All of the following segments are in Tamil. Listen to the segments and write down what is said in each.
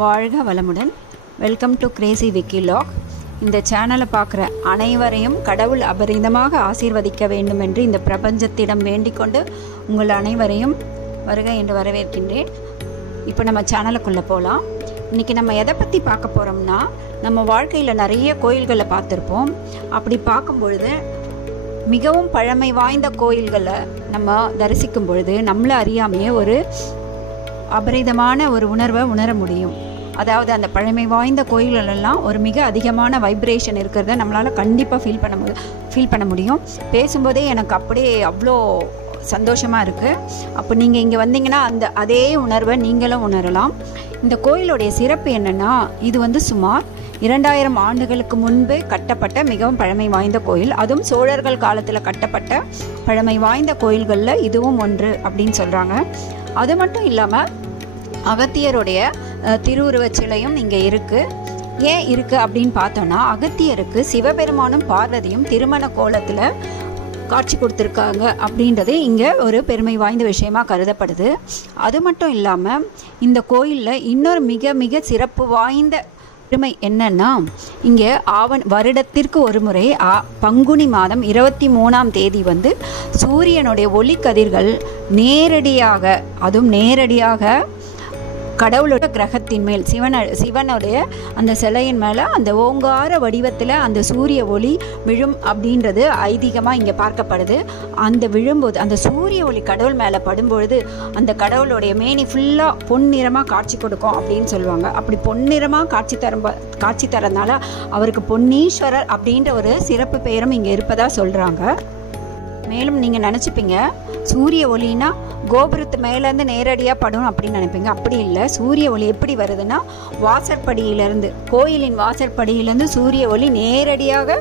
வாழ்க வளமுடன். Welcome to crazy Vicky log. இந்த சேனலை பார்க்குற அனைவரையும் கடவுள் அபரிதமாக ஆசீர்வதிக்க வேண்டும் என்று இந்த பிரபஞ்சத்திடம் வேண்டிக்கொண்டு உங்கள் அனைவரையும் வருக என்று வரவேற்கின்றேன். இப்போ நம்ம சேனலுக்குள்ளே போகலாம். இன்றைக்கி நம்ம எதை பற்றி பார்க்க போகிறோம்னா, நம்ம வாழ்க்கையில் நிறைய கோயில்களை பார்த்துருப்போம். அப்படி பார்க்கும் பொழுது மிகவும் பழமை வாய்ந்த கோயில்களை நம்ம தரிசிக்கும் பொழுது நம்மளை அறியாமையே ஒரு அபரிதமான ஒரு உணர்வை உணர முடியும். அதாவது அந்த பழமை வாய்ந்த கோயில்களெல்லாம் ஒரு மிக அதிகமான வைப்ரேஷன் இருக்கிறத நம்மளால் கண்டிப்பாக ஃபீல் பண்ண முடியும். பேசும்போதே எனக்கு அப்படியே அவ்வளோ சந்தோஷமாக இருக்குது. அப்போ நீங்கள் இங்கே வந்தீங்கன்னா அதே உணர்வை நீங்களும் உணரலாம். இந்த கோயிலுடைய சிறப்பு என்னென்னா, இது சுமார் 2000 ஆண்டுகளுக்கு முன்பு கட்டப்பட்ட மிகவும் பழமை வாய்ந்த கோயில். அதுவும் சோழர்கள் காலத்தில் கட்டப்பட்ட பழமை வாய்ந்த கோயில்களில் இதுவும் ஒன்று அப்படின்னு சொல்கிறாங்க. அது மட்டும் இல்லாமல் அகத்தியருடைய திருவுருவச் சிலையும் இங்கே இருக்குது. ஏன் இருக்குது அப்படின்னு பார்த்தோன்னா, அகத்தியருக்கு சிவபெருமானும் பார்வதியும் திருமண கோலத்தில் காட்சி கொடுத்துருக்காங்க அப்படின்றது இங்கே ஒரு பெருமை வாய்ந்த விஷயமாக கருதப்படுது. அது மட்டும் இல்லாமல் இந்த கோயிலில் இன்னொரு மிக மிக சிறப்பு வாய்ந்த பெருமை என்னன்னா, இங்கே வருடத்திற்கு ஒரு முறை பங்குனி மாதம் 23ஆம் தேதி சூரியனுடைய ஒளிக்கதிர்கள் நேரடியாக கடவுளோட கிரகத்தின் மேல் சிவனுடைய அந்த சிலையின் மேலே அந்த ஓங்கார வடிவத்தில் அந்த சூரிய ஒளி விழும் அப்படின்றது ஐதீகமாக இங்கே பார்க்கப்படுது. அந்த விழும்போது அந்த சூரிய ஒளி கடவுள் மேலே படும்பொழுது அந்த கடவுளுடைய மேனி ஃபுல்லாக பொன்னிறமாக காட்சி கொடுக்கும் அப்படின்னு சொல்லுவாங்க. அப்படி பொன்னிறமாக காட்சி தரனால அவருக்கு பொன்னீஸ்வரர் அப்படின்ற ஒரு சிறப்பு பெயரும் இங்கே இருப்பதா சொல்கிறாங்க. மேலும் நீங்கள் நினச்சிப்பீங்க, சூரிய ஒளினா கோபுரத்து மேலேருந்து நேரடியாக படும் அப்படின்னு நினைப்பீங்க. அப்படி இல்லை. சூரிய ஒளி எப்படி வருதுன்னா, வாசற்படியிலேருந்து, கோயிலின் வாசற்படியிலேருந்து சூரிய ஒளி நேரடியாக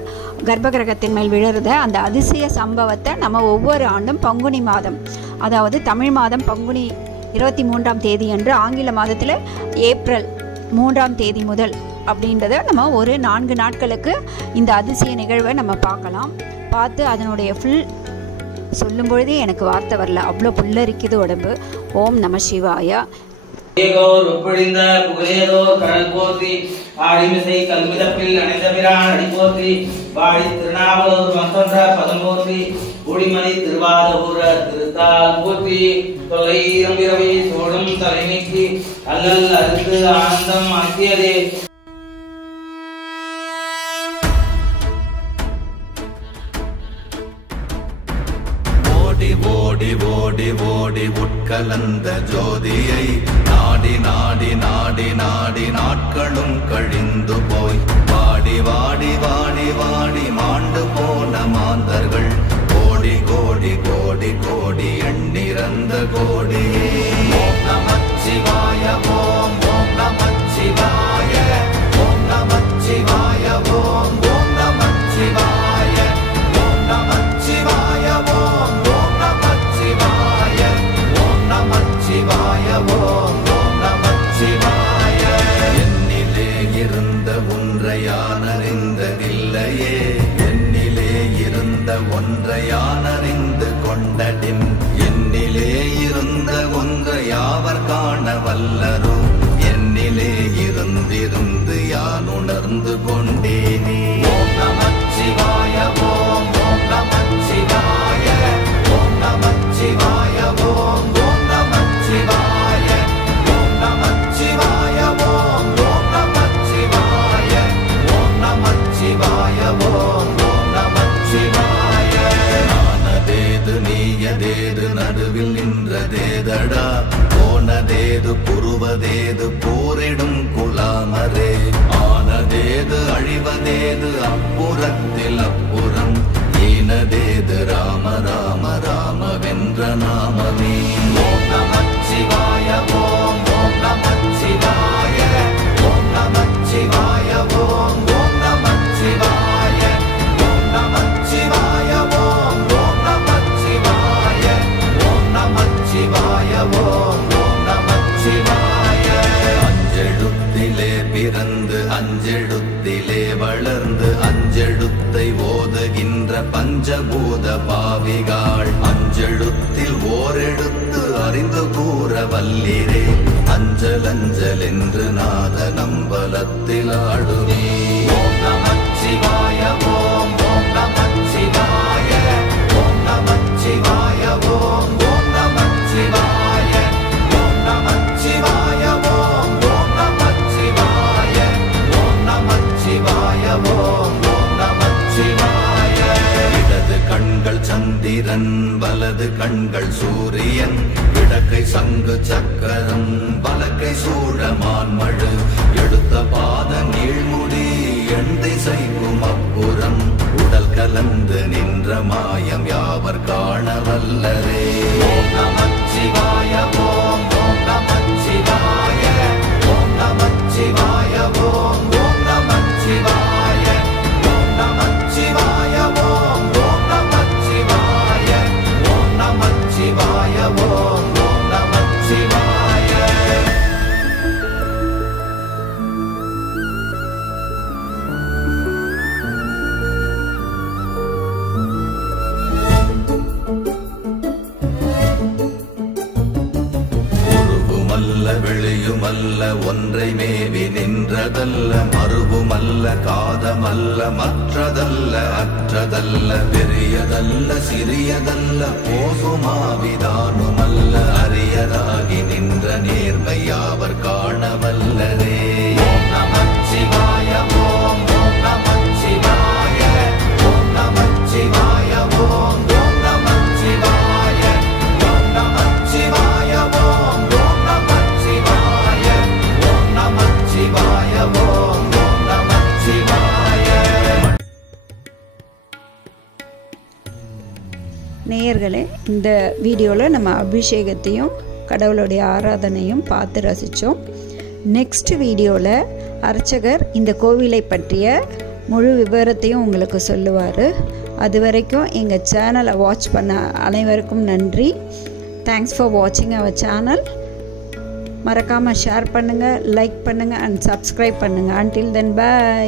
கர்ப்பகிரகத்தின் மேல் விழுறத அந்த அதிசய சம்பவத்தை நம்ம ஒவ்வொரு ஆண்டும் பங்குனி மாதம், அதாவது தமிழ் மாதம் பங்குனி 23ஆம் தேதி அன்று, ஆங்கில மாதத்தில் ஏப்ரல் 3ஆம் தேதி முதல் அப்படின்றத நம்ம ஒரு 4 நாட்களுக்கு இந்த அதிசய நிகழ்வை நம்ம பார்த்து அதனுடைய ஃபுல் சொல்லும் பொழுதே எனக்கு வார்த்தை வரல, அவ்வளோ புல்லரிக்குது உடம்பு. ஓம் நம சிவாய. ஓடி ஓடி ஓடி உட்கலந்த ஜோதியை நாடி நாடி நாடி நாடி நாட்களும் கழிந்து போய் வாடி வாடி வாடி வாடி மாண்டு போன மாந்தர்கள் கோடி கோடி கோடி கோடி எண்ணிறந்த கோடியே. ஓம் நமச்சிவாய ஓம் ஓம் நமச்சிவாய ஓம் நமச்சிவாய ஓம் ஓம் நமச்சிவாய ஓம் நமச்சிவாய ஓம் ஓம் நமச்சிவாய ஓம் நமச்சிவாய ஓம் ஓம் நமச்சிவாய. என்னிலே இருந்த ஒன்றை யான் அறிந்ததில்லையே, என்னிலே இருந்த ஒன்றை யான் அறிந்து கொண்டடின், என்னிலே இருந்த ஒன்றை யாவர் காண வல்லரோ, என்னிலே இருந்திருந்து யான் உணர்ந்து கொண்டேனே. ஓம் நமச்சிவாய ஓம் ஓம் நமச்சிவாய ஓம் நமச்சிவாய ஓம் ஓம் நமச்சிவாய ஓம் நமச்சிவாய ஓம் ஓம் நமச்சிவாய ஓம் நமச்சிவாய ஓம் ஓம் நமச்சிவாய. நானதேது நீயதேது நடுவில் நின்றதேதடா, போனதேது புருவதேது போரிடும் குலாமரே, ஆனதேது அழிவதேது அப்புறத்தில் அப்புறம், ஈனதேது ராம ராம ராம வென்ற நாமமே. ஓம் நமச்சிவாய ஓம் ஓம் நமச்சிவாய ஓம் நமச்சிவாய ஓம் ஓம் நமச்சிவாய ஓம் நமச்சிவாய ஓம் ஓம் நமச்சிவாய ஓம் நமச்சிவாய ஓம் ஓம் நமச்சிவாய. அஞ்செழுத்திலே பிறந்து அஞ்செழுத்திலே வளர்ந்து அஞ்செழுத்தை ஓதுகின்ற பஞ்சபூத பாவிகா என்று நாதன் அம்பலத்தில் ஆடுமே. ஓம் நமச்சிவாய ஓம் ஓம் நமச்சிவாய ஓம் நமச்சிவாய ஓம் ஓம் நமச்சிவாய ஓம் நமச்சிவாய ஓம் ஓம் நமச்சிவாய ஓம் நமச்சிவாய ஓம் ஓம் நமச்சிவாய. இடது கண்கள் சந்திரன் வலது கண்கள் சூரியன் இடக்கை சங்கு சக்கரம் வலக்கை சூழமான்மழு எடுத்த பாத நீழ்முடி எண் திசைக்கும் அப்புறம் உடல் கலந்து நின்ற மாயம் யாவர் காண வல்லரே. ஓம் நமச்சிவாய ஓம் ஓம் நமச்சிவாய ஓம் நமச்சிவாய ஓம் ஓம் நமச்சிவாய ஓம் நமச்சிவாய ஓம் ஓம் நமச்சிவாய ஓம் நமச்சிவாய ஓம் ஓம் நமச்சிவாய. வெளியுமல்ல ஒன்றை மேவி நின்றதல்ல மறுவுமல்ல காதமல்ல மற்றதல்ல அற்றதல்ல பெரியதல்ல சிறியதல்ல போகுமாவிதானுமல்ல அரியதாகி நின்ற நேர்மை யாவர் காணவல்லரே. ஓம் நமச்சிவாய ஓம் ஓம் நமச்சிவாய ஓம் நமச்சிவாய ஓம் ஓம் நமச்சிவாய ஓம் நமச்சிவாய ஓம் ஓம் நமச்சிவாய ஓம் நமச்சிவாய ஓம் ஓம் நமச்சிவாய. நேயர்களே, இந்த வீடியோவில் நம்ம அபிஷேகத்தையும் கடவுளுடைய ஆராதனையும் பார்த்து ரசித்தோம். நெக்ஸ்ட் வீடியோவில் அர்ச்சகர் இந்த கோவிலை பற்றிய முழு விவரத்தையும் உங்களுக்கு சொல்லுவார். அது வரைக்கும் எங்கள் சேனலை வாட்ச் பண்ண அனைவருக்கும் நன்றி. தேங்க்ஸ் ஃபார் வாட்சிங் அவர் சேனல். மறக்காமல் ஷேர் பண்ணுங்கள், லைக் பண்ணுங்கள் அண்ட் சப்ஸ்கிரைப் பண்ணுங்கள். Until then by.